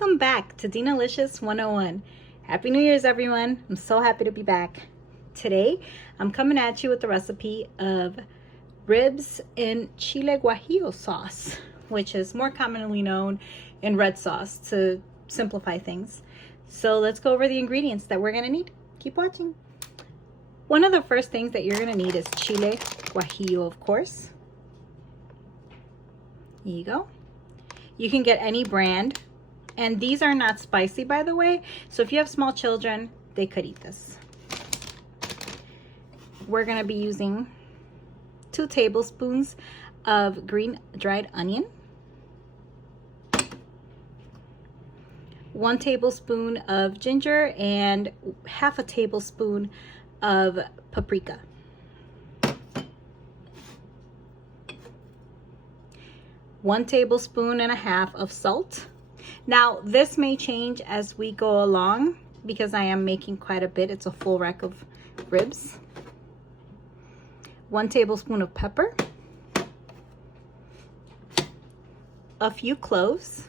Welcome back to Dinalicious 101. Happy New Year's, everyone. I'm so happy to be back. Today, I'm coming at you with the recipe of ribs in Chile Guajillo sauce, which is more commonly known in red sauce to simplify things. So let's go over the ingredients that we're gonna need. Keep watching. One of the first things that you're gonna need is Chile Guajillo, of course. Here you go. You can get any brand, and these are not spicy, by the way, so if you have small children, they could eat this. We're gonna be using 2 tablespoons of green dried onion, 1 tablespoon of ginger, and half a tablespoon of paprika. 1.5 tablespoons of salt. Now this may change as we go along because I am making quite a bit. It's a full rack of ribs. 1 tablespoon of pepper, a few cloves,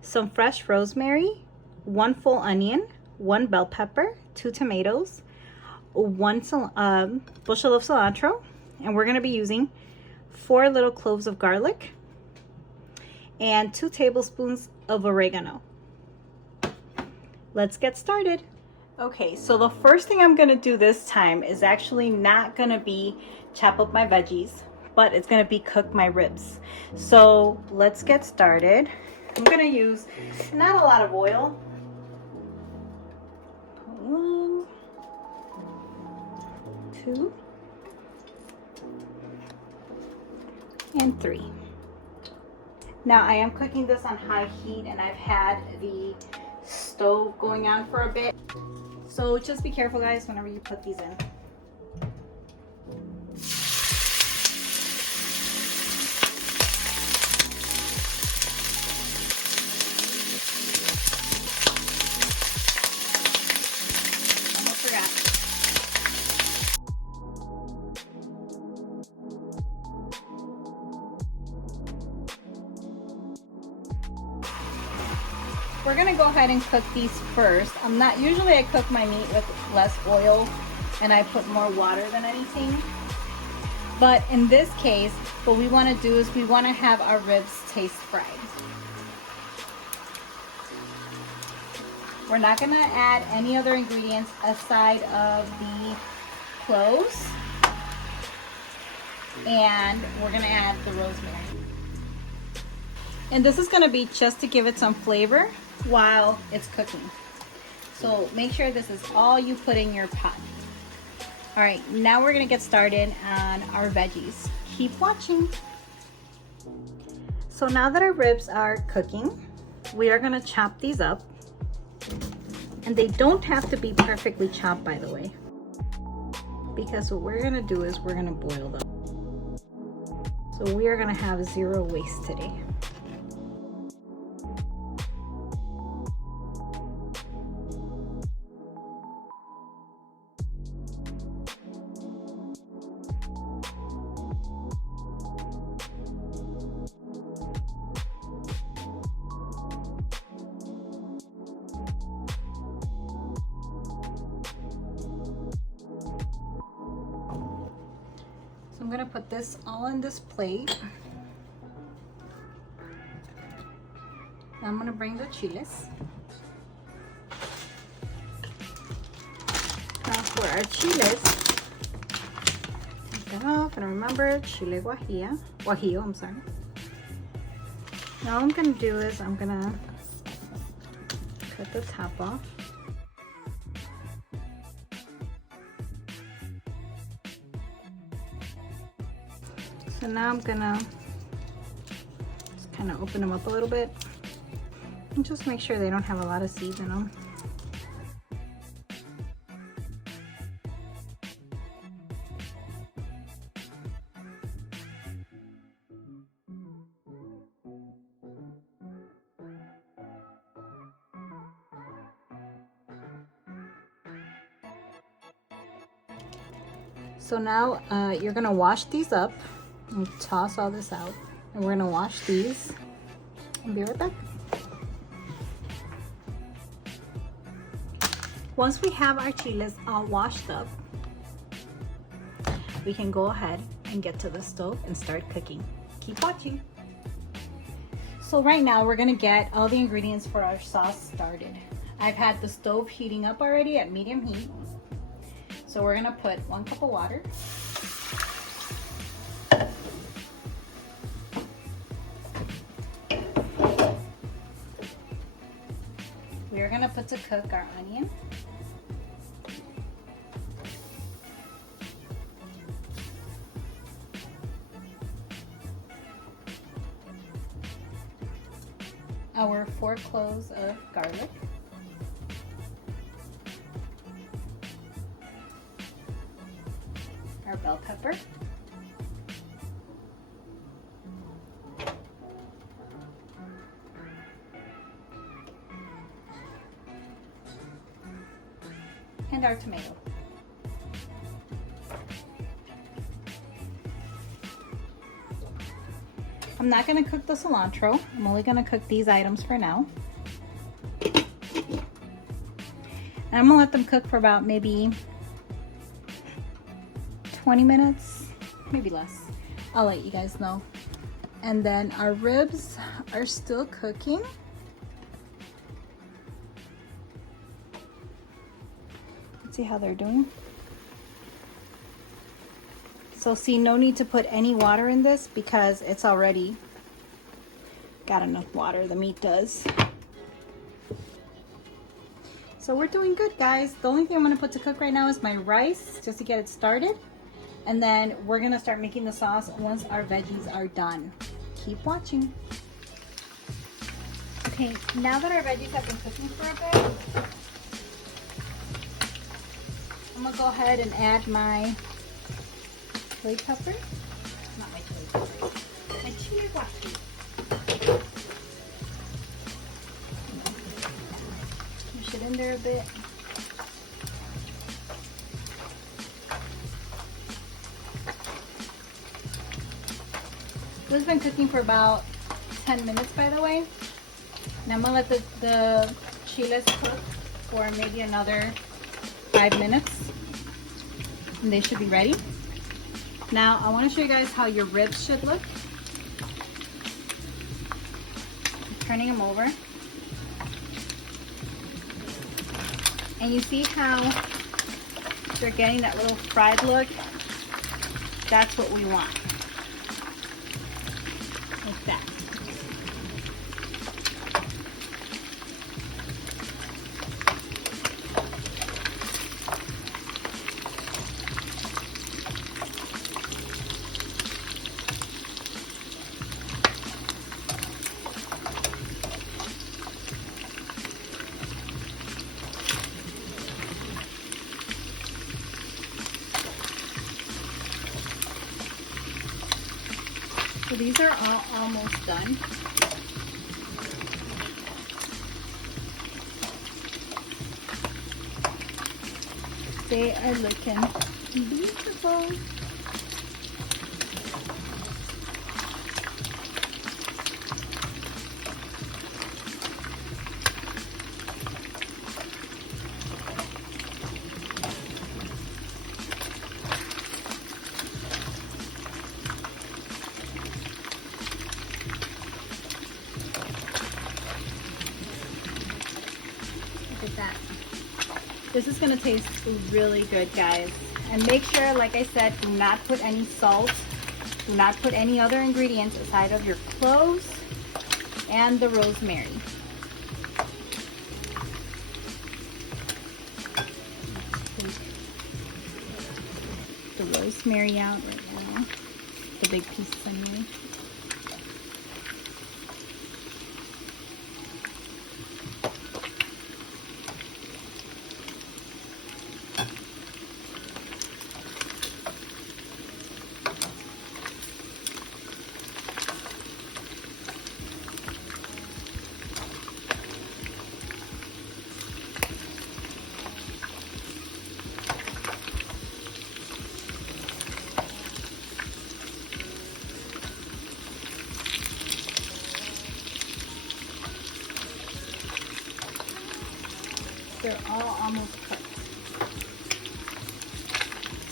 some fresh rosemary, 1 full onion, 1 bell pepper, 2 tomatoes, 1 bushel of cilantro, and we're going to be using 4 little cloves of garlic and 2 tablespoons of oregano. Let's get started. Okay, so the first thing I'm gonna do this time is actually not gonna be chop up my veggies, but it's gonna be cook my ribs. So let's get started. I'm gonna use not a lot of oil. 1, 2, and 3. Now I am cooking this on high heat and I've had the stove going on for a bit. So just be careful, guys, whenever you put these in. Almost forgot. We're gonna go ahead and cook these first. Usually I cook my meat with less oil and I put more water than anything. But in this case, what we wanna do is we wanna have our ribs taste fried. We're not gonna add any other ingredients aside of the cloves, and we're gonna add the rosemary. And this is gonna be just to give it some flavor while it's cooking. So make sure this is all you put in your pot. All right, now we're gonna get started on our veggies. Keep watching. So now that our ribs are cooking, we are gonna chop these up. And they don't have to be perfectly chopped, by the way, because what we're gonna do is we're gonna boil them. So we are gonna have 0 waste today. So I'm gonna put this all in this plate. Now I'm gonna bring the chiles. Now for our chiles, take that off, and remember, Chile Guajillo, I'm sorry. Now all I'm gonna do is I'm gonna cut the top off. So now I'm gonna just kind of open them up a little bit and just make sure they don't have a lot of seeds in them. So now you're gonna wash these up and toss all this out. And we're gonna wash these and be right back. Once we have our chiles all washed up, we can go ahead and get to the stove and start cooking. Keep watching. So right now we're gonna get all the ingredients for our sauce started. I've had the stove heating up already at medium heat. So we're gonna put 1 cup of water. We're gonna put to cook our onion. Our 4 cloves of garlic. Our bell pepper. And our tomato. I'm not going to cook the cilantro. I'm only going to cook these items for now. And I'm going to let them cook for about maybe 20 minutes, maybe less. I'll let you guys know. And then our ribs are still cooking. Let's see how they're doing. So see, no need to put any water in this because it's already got enough water, the meat does. So we're doing good, guys. The only thing I'm gonna put to cook right now is my rice, just to get it started. And then we're gonna start making the sauce once our veggies are done. Keep watching. Okay, now that our veggies have been cooking for a bit, I'm gonna go ahead and add my chili pepper. Not my chili pepper, my Chile Guajillo. Push it in there a bit. This has been cooking for about 10 minutes, by the way. And I'm gonna let the chiles cook for maybe another 5 minutes. And they should be ready. Now, I want to show you guys how your ribs should look. I'm turning them over. And you see how they're getting that little fried look? That's what we want. Like that. So these are all almost done. They are looking beautiful. Look at that. This is going to taste really good, guys. And make sure, like I said, do not put any salt. Do not put any other ingredients aside of your cloves and the rosemary. Take the rosemary out right now. The big pieces anyway. they're all almost cooked.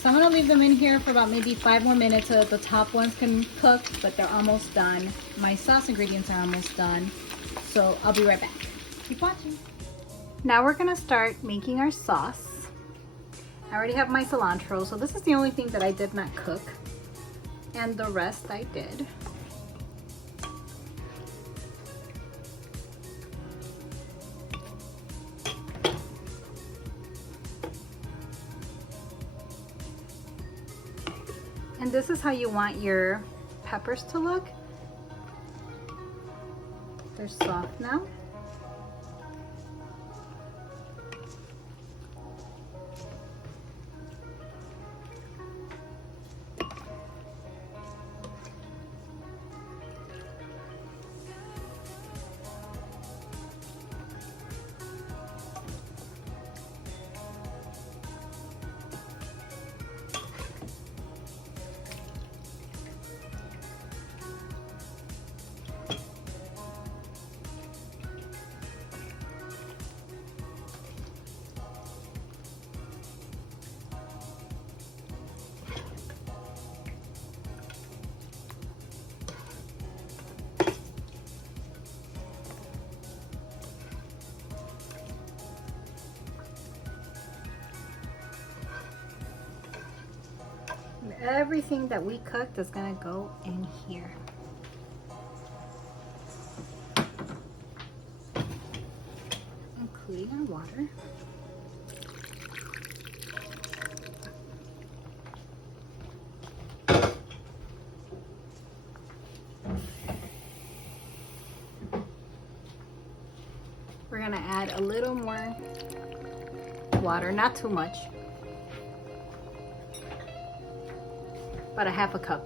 So I'm gonna leave them in here for about maybe 5 more minutes so that the top ones can cook, but they're almost done. My sauce ingredients are almost done. So I'll be right back. Keep watching. Now we're gonna start making our sauce. I already have my cilantro, so this is the only thing that I did not cook. And the rest I did. And this is how you want your peppers to look. They're soft now. Everything that we cooked is gonna go in here. Including our water. We're gonna add a little more water, not too much. About a half a cup.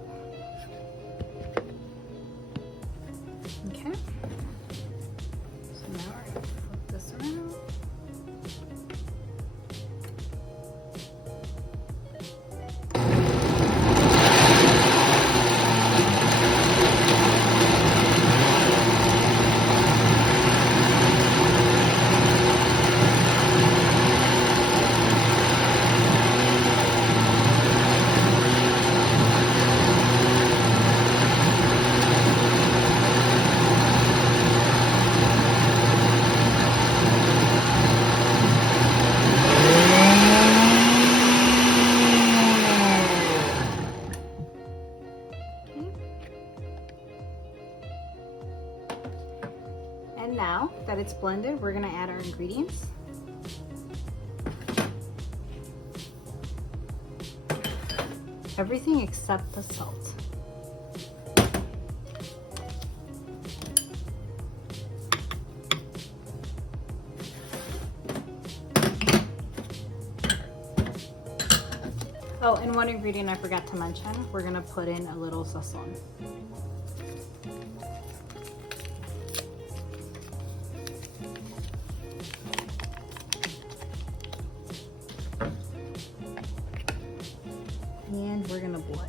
Okay. So now we're gonna flip this around. And now that it's blended, we're gonna add our ingredients. Everything except the salt. Oh, and one ingredient I forgot to mention, we're gonna put in a little sazon. And we're gonna blend.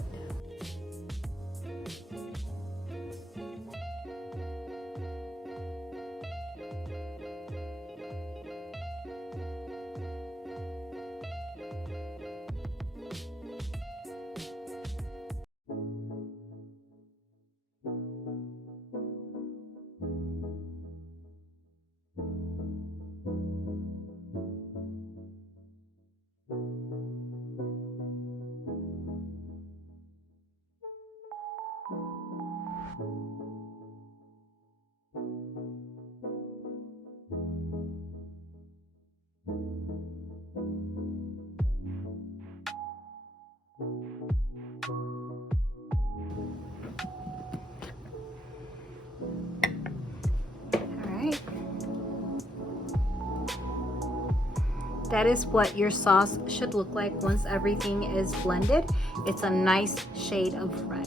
That is what your sauce should look like once everything is blended. It's a nice shade of red.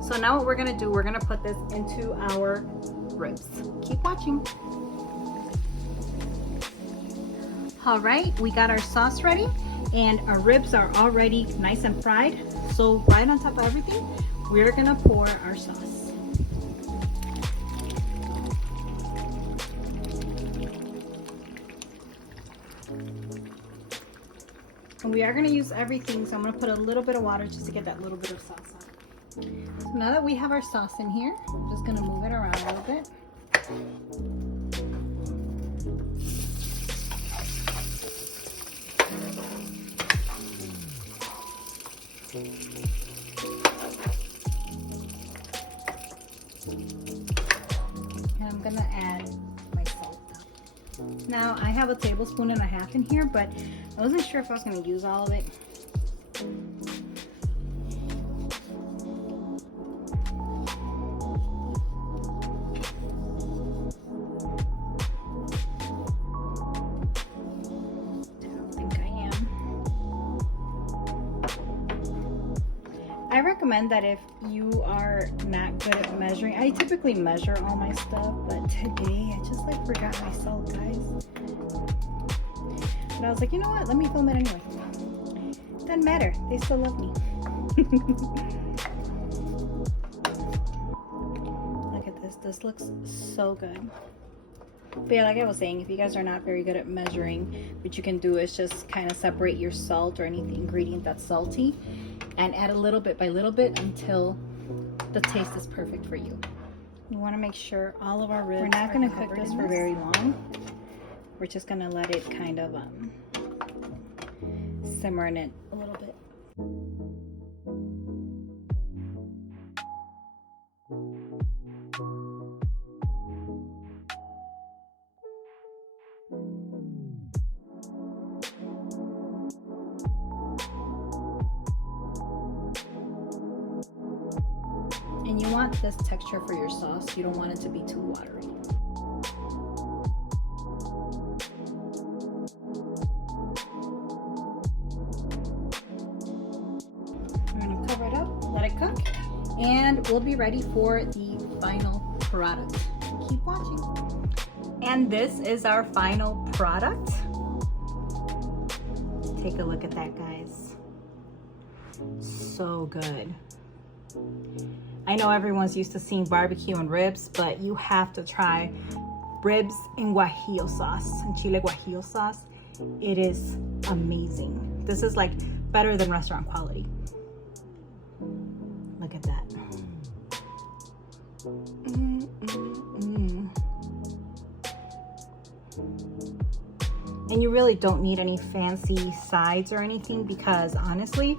So now what we're gonna do, we're gonna put this into our ribs. Keep watching. All right, we got our sauce ready and our ribs are already nice and fried. So right on top of everything, we're gonna pour our sauce. we are going to use everything, so I'm going to put a little bit of water just to get that little bit of sauce on. So now that we have our sauce in here, I'm just going to move it around a little bit. And I'm going to add my salt. Now I have a tablespoon and a half in here, but I wasn't sure if I was going to use all of it. I recommend that if you are not good at measuring, I typically measure all my stuff, but today I just like forgot my salt, guys. But I was like, you know what? Let me film it anyway. Doesn't matter. They still love me. Look at this. This looks so good. But yeah, like I was saying, if you guys are not very good at measuring, what you can do is just kind of separate your salt or any ingredient that's salty and add a little bit by little bit until the taste is perfect for you. You want to make sure all of our ribs. We're not going to cook this for very long. We're just going to let it kind of simmer in it a little bit. And you want this texture for your sauce. You don't want it to be too watery. We're gonna cover it up, let it cook, and we'll be ready for the final product. Keep watching. And this is our final product. Take a look at that, guys. So good. I know everyone's used to seeing barbecue and ribs, but you have to try ribs in guajillo sauce, and Chile Guajillo sauce. It is amazing. This is like better than restaurant quality. Look at that. And you really don't need any fancy sides or anything, because honestly,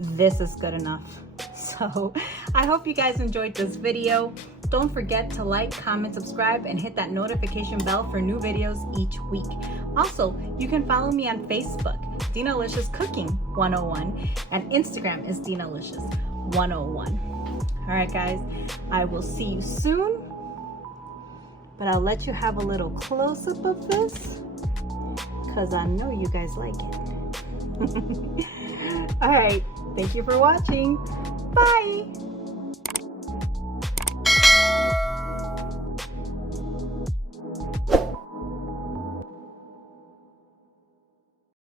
this is good enough. So I hope you guys enjoyed this video. Don't forget to like, comment, subscribe, and hit that notification bell for new videos each week. Also, you can follow me on Facebook, Dinalicious Cooking 101, and Instagram is Dinalicious 101. All right, guys, I will see you soon, but I'll let you have a little close-up of this because I know you guys like it. All right, thank you for watching. Bye.